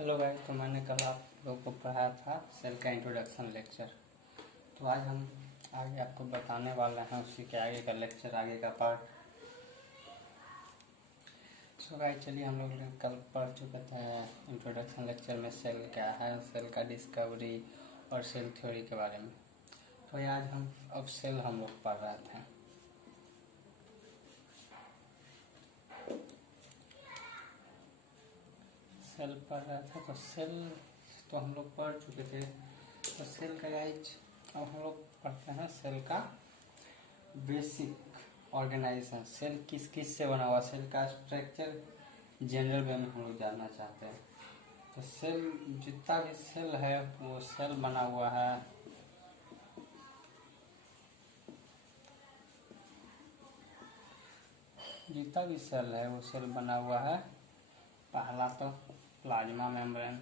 Hello guys, तो मैंने कल आप लोगों को पढ़ाया था सेल का इंट्रोडक्शन लेक्चर। तो आज हम आगे आपको बताने वाले हैं उसी के आगे का लेक्चर, आगे का पार्ट। सो गाइस, चलिए हम लोग कल पढ़ चुके थे इंट्रोडक्शन लेक्चर में सेल क्या है, सेल का डिस्कवरी और सेल थ्योरी के बारे में। तो आज अब सेल हम लोग पढ़ रहे थे। सेल पढ़ रहा था तो सेल तो हम लोग पढ़ चुके थे। तो सेल का गाइज अब हम लोग पढ़ते हैं सेल का बेसिक ऑर्गेनाइजेशन। सेल किस किस से बना हुआ, सेल का स्ट्रक्चर जनरल वे में हम लोग जानना चाहते हैं। तो सेल जितना भी सेल है वो सेल बना हुआ है जितना भी सेल है वो सेल बना हुआ है। पहला तो प्लाज्मा मेम्ब्रेन,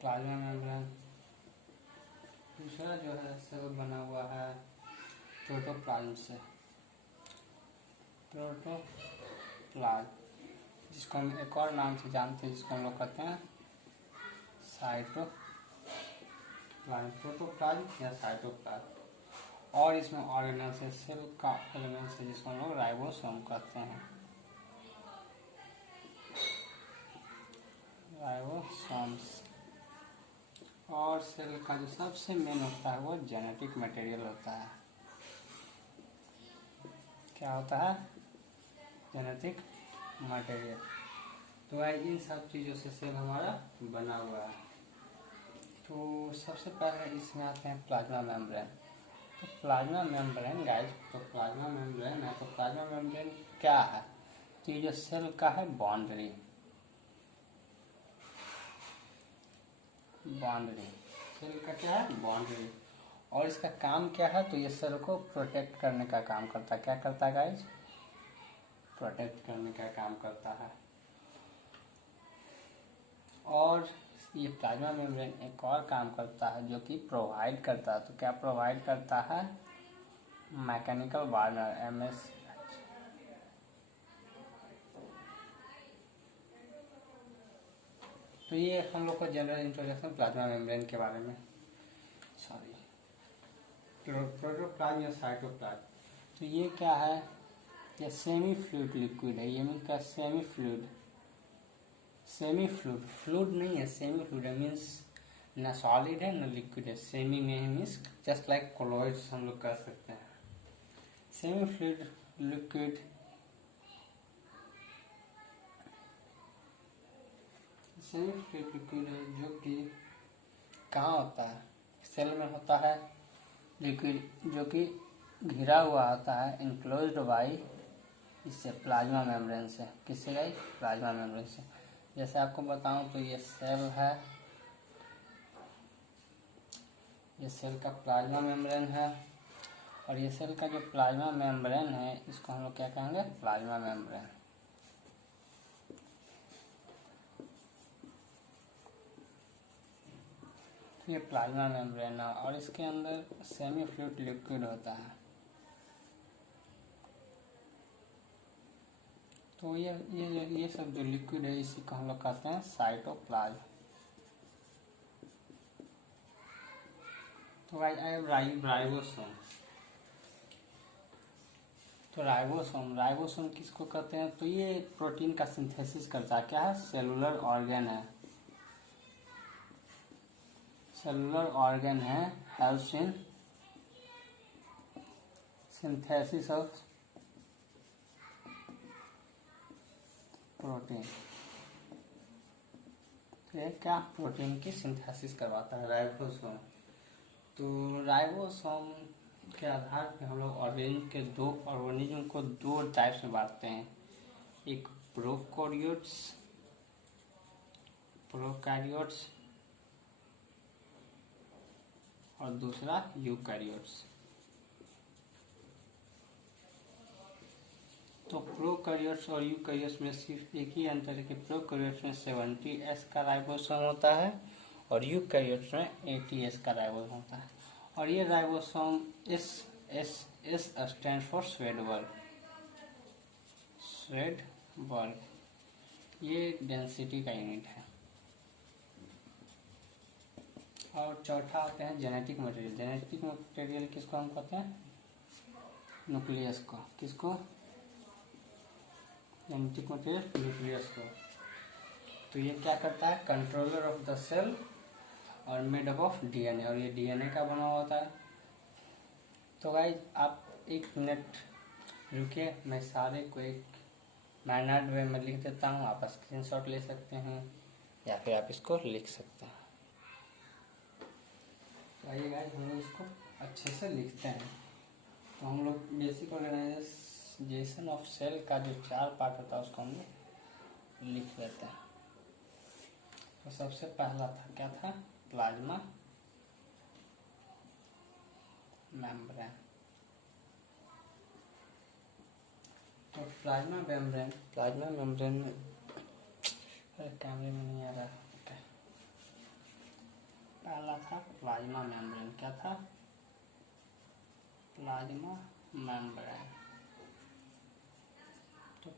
प्लाज्मा मेम्ब्रेन। दूसरा जो है सेल बना हुआ है प्रोटोप्लाज्म से, प्रोटोप्लाज्म, जिसको हम एक और नाम से जानते हैं, जिसको हम लोग कहते हैं साइटोप्लाज्म, प्रोटोप्लाज्म या साइटोप्लाज्म। और इसमें ऑर्गेनल्स है, सेल का एलिमेंट्स है, जिसको हम लोग राइबोसोम कहते हैं, राइबोसोम्स। और सेल का जो सबसे मेन होता है वो जेनेटिक मटेरियल होता है। क्या होता है? Genetic material. तो भाई इन सब चीज़ों से सेल हमारा बना हुआ है। तो सबसे पहले इसमें आते हैं प्लाज्मा मेम्ब्रेन। तो प्लाज्मा मेम्ब्रेन गाइस, तो प्लाज्मा मेम्ब्रेन है, तो प्लाज्मा मेम्ब्रेन क्या है? तो ये जो सेल का है बाउंड्री, सेल का क्या है? बाउंड्री। और इसका काम क्या है? तो ये सेल को प्रोटेक्ट करने का काम करता है। क्या करता है गाइस? प्रोटेक्ट करने का काम करता है। और ये प्लाज्मा मेम्ब्रेन एक और काम करता है जो कि प्रोवाइड करता है। तो क्या प्रोवाइड करता है? Mechanical Warner, MS। तो ये हम लोग को जनरल इंट्रोडक्शन प्लाज्मा मेम्ब्रेन के बारे में, सॉरी, प्रोटोप्लाज्म या साइटोप्लाज्म। तो ये क्या है? ये सेमी फ्लूइड लिक्विड है। ये मीन का सेमी फ्लूइड, फ्लूइड नहीं है, सेमी फ्लूइड है। मीन्स ना सॉलिड है ना लिक्विड है, सेमी में है। मीन्स जस्ट लाइक कोलॉइड्स हम लोग कह सकते हैं। Semi fluid liquid, semi fluid liquid है जो कि कहाँ होता है? सेल में होता है लिक्विड, जो कि घिरा हुआ होता है, इनक्लोज्ड बाई, इससे प्लाज्मा मेम्ब्रेन से। किससे गई? प्लाज्मा मेम्ब्रेन से। जैसे आपको बताऊं तो ये सेल है, ये सेल का प्लाज्मा मेम्ब्रेन है। और ये सेल का जो प्लाज्मा मेम्ब्रेन है इसको हम लोग क्या कहेंगे? Plasma membrane. ये प्लाज्मा मेम्ब्रेन है और इसके अंदर सेमी फ्लूइड लिक्विड होता है। तो ये सब जो लिक्विड है इसी को हम लोग कहते हैं साइटोप्लाज्म। तो राइबोसोम। तो राइबोसोम किसको कहते हैं? तो ये प्रोटीन का सिंथेसिस करता है। क्या है? सेलुलर ऑर्गन है, सेलुलर ऑर्गन है, helps in synthesis of protein. तो ये क्या? प्रोटीन की सिंथेसिस करवाता है राइबोसोम। तो राइबोसोम के आधार पे हम लोग ऑर्गेनिज्म को दो टाइप्स में बांटते हैं। एक प्रोकैरियोट्स और दूसरा यूकैरियोट्स। तो प्रोकैरियोट्स और यूकैरियोट्स में सिर्फ एक ही अंतर है कि प्रोकैरियोट्स में 70S का राइबोसोम होता है और यूकैरियोट्स में 80S का राइबोसोम होता है। और ये राइबोसोम इस S stand for Svedberg. Svedberg ये डेंसिटी का यूनिट है। और चौथा आते हैं जेनेटिक मटेरियल। जेनेटिक मटेरियल किसको हम कहते हैं? न्यूक्लियस को। किसको? जेनेटिक मटेरियल न्यूक्लियस को। तो ये क्या करता है? कंट्रोलर ऑफ द सेल और मेड अप ऑफ डीएनए, और ये डीएनए का बना हुआ होता है। तो गाइस आप एक मिनट रुकिए, मैं सारे को एक मैनर्ड वे में लिख देता हूँ, आप स्क्रीनशॉट ले सकते हैं या फिर आप इसको लिख सकते हैं। तो आइए गाइस हम लोग इसको अच्छे से लिखते हैं। तो हम लोग बेसिक ऑर्गेनाइजेशन ऑफ सेल का जो 4 पार्ट होता है उसको हम लोग लिख लेते हैं। तो सबसे पहला था, क्या था? Plasma membrane. तो प्लाज्मा मेम्ब्रेन में, अरे कैमरे में नहीं आ रहा। ओके, पहला था प्लाज्मा मेम्ब्रेन। क्या था? Plasma membrane. तो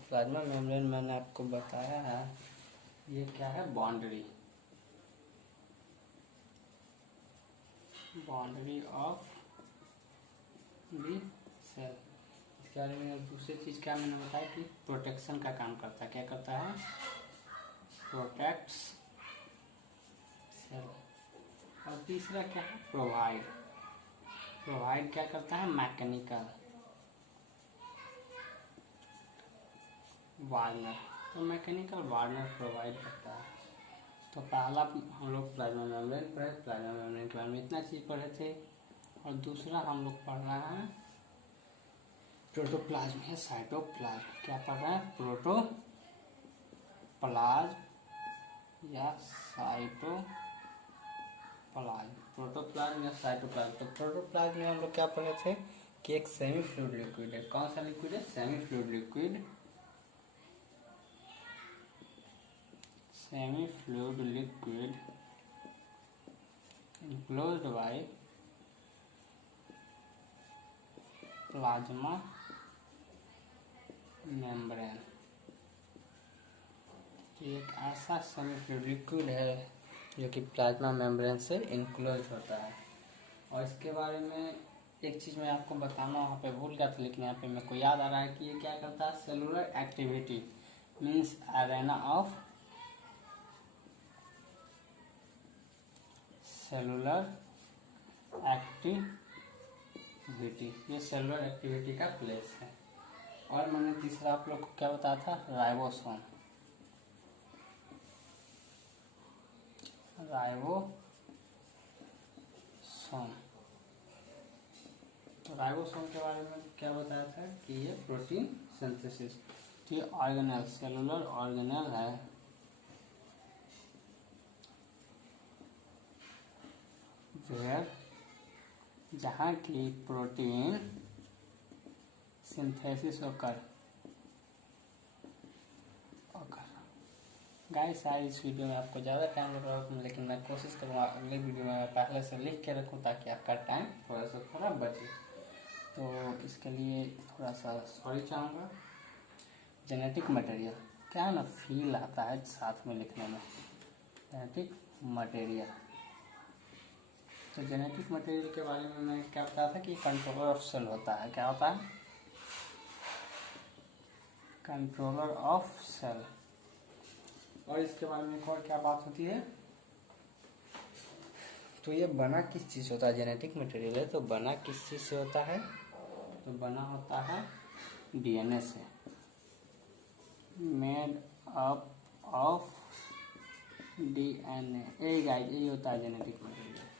प्लाज्मा मेम्ब्रेन मैंने आपको बताया है, ये क्या है? Boundary of the cell. इसके बारे में दूसरी चीज़ क्या मैंने बताया कि प्रोटेक्शन का काम करता है। क्या करता है? Protects cell. और तीसरा क्या है? प्रोवाइड क्या करता है? मैकेनिकल वार्नर। तो मैकेनिकल वार्नर प्रोवाइड करता है। तो पहला हम लोग प्लाज्मा मेम्ब्रेन पढ़े, प्लाज्मा मेम्ब्रेन के बारे में इतना चीज़ पढ़े थे। और दूसरा हम लोग पढ़ रहे हैं प्रोटोप्लाज्म या साइटोप्लाज्म। क्या पढ़ रहे हैं? प्रोटोप्लाज्म या साइटोप्लाज्म। प्रोटोप्लाज्म या साइटोप्लाज्म। तो प्रोटोप्लाज्म में हम लोग क्या पढ़े थे कि एक सेमी फ्लूइड लिक्विड है। कौन सा लिक्विड है? Semi fluid liquid enclosed by plasma membrane. एक ऐसा सेमी फ्लूइड लिक्विड है जो कि प्लाज्मा मेम्ब्रेन से इनक्लोज होता है। और इसके बारे में एक चीज़ मैं आपको बताना वहाँ पे भूल गया था, लेकिन यहाँ पे मेरे को याद आ रहा है कि ये क्या करता है? Cellular activity means arena of cellular activity. ये सेलुलर एक्टिविटी का प्लेस है। और मैंने तीसरा आप लोग को क्या बताया था? राइबोसोम। तो राइबोसोम के बारे में क्या बताया था कि ये प्रोटीन सिंथेसिस। तो ये ऑर्गेनेल, सेलुलर ऑर्गेनेल है जहाँ की प्रोटीन सिंथेसिस होकर गाइस आज इस वीडियो में आपको ज़्यादा टाइम लग रहा है, लेकिन मैं कोशिश करूँगा अगले वीडियो में मैं पहले से लिख के रखूँ ताकि आपका टाइम थोड़ा बचे। तो इसके लिए थोड़ा सा सॉरी चाहूँगा। जेनेटिक मटेरियल क्या है ना, फील आता है साथ में लिखने में। जेनेटिक मटेरियल, तो जेनेटिक मटेरियल के बारे में मैं क्या बताया था कि कंट्रोलर ऑफ सेल होता है। क्या होता है? Controller of cell. और इसके बारे में एक और क्या बात होती है? तो ये बना किस चीज़ से होता है? जेनेटिक मटेरियल है तो बना किस चीज़ से होता है? तो बना होता है डीएनए से। Made up of DNA. यही गाइस, यही होता है जेनेटिक मटेरियल।